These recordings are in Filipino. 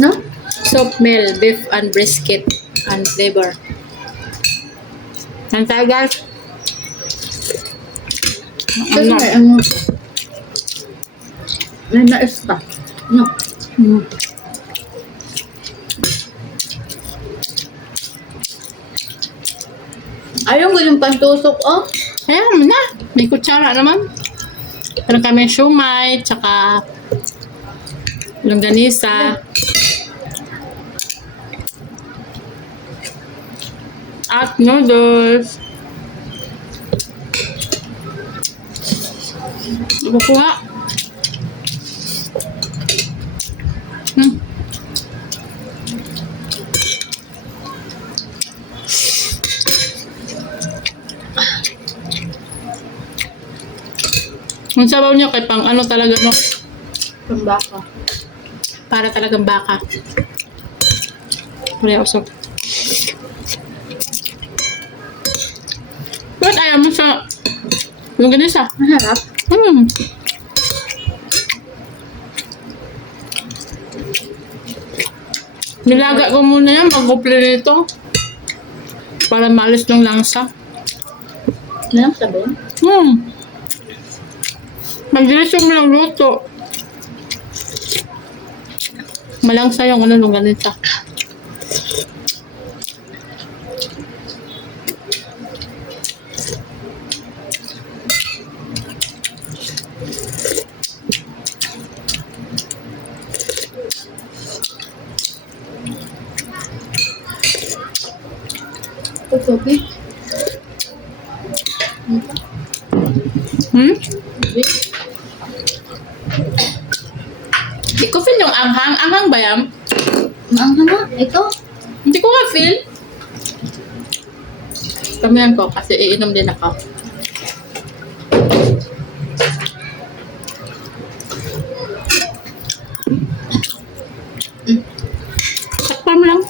No? Soap meal, beef and brisket and flavor. Yan tayo guys. Ano? ano. May nais pa. No? Mm. Ayaw ko yung pantusok, oh. Ayan mo na. May kutsara naman. Meron kami siumay, tsaka longganisa. At noodles. Nga. Hmm. Ang sabaw niya kay pang ano talaga no, Pambaka. para talagang baka. Pare usok. Ba't ayaw mo sa yung ganisa? Maharap. Hmm. Nilaga ko muna yan, mag-uple nito. Para maalis ng langsa. Ano sabi? Hmm. Mabilis yung lang luto. Malangsa yung ano nung Ito, tubig. Hmm? Tubig. Hindi ko feel yung anghang. Anghang ba yan? Maangha na. Ito. Hindi ko nga feel. Kamihan ko kasi iinom din ako. Mm. Takpan mo lang.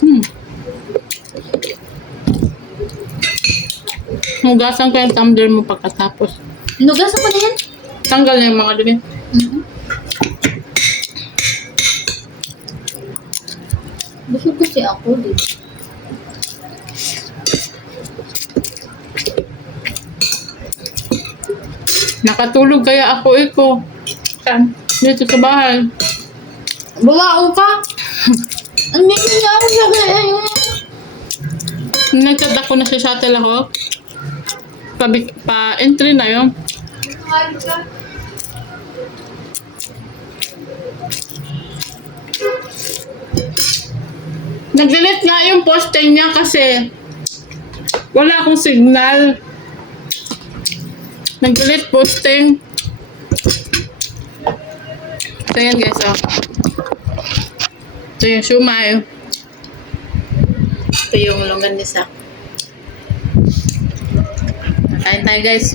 Hmm. Hugasan ko yung tumbler mo pagkatapos. Nugasan ko na yan. Tanggal na yung mga dumi. Mhm. Busog kasi ako, di ba? Nakatulog kaya ako iko. Saan? Dito sa bahay. Bawaon ka! Ang niya ako sa Nag-chat ako na si Shuttle ako. Pa, pa entry na yun. Nag-delete nga yung posting niya kasi wala akong signal. Nag-delete posting. So yan guys, oh. Ito yung shumay. Ito yung longganisa. Kain tayo guys.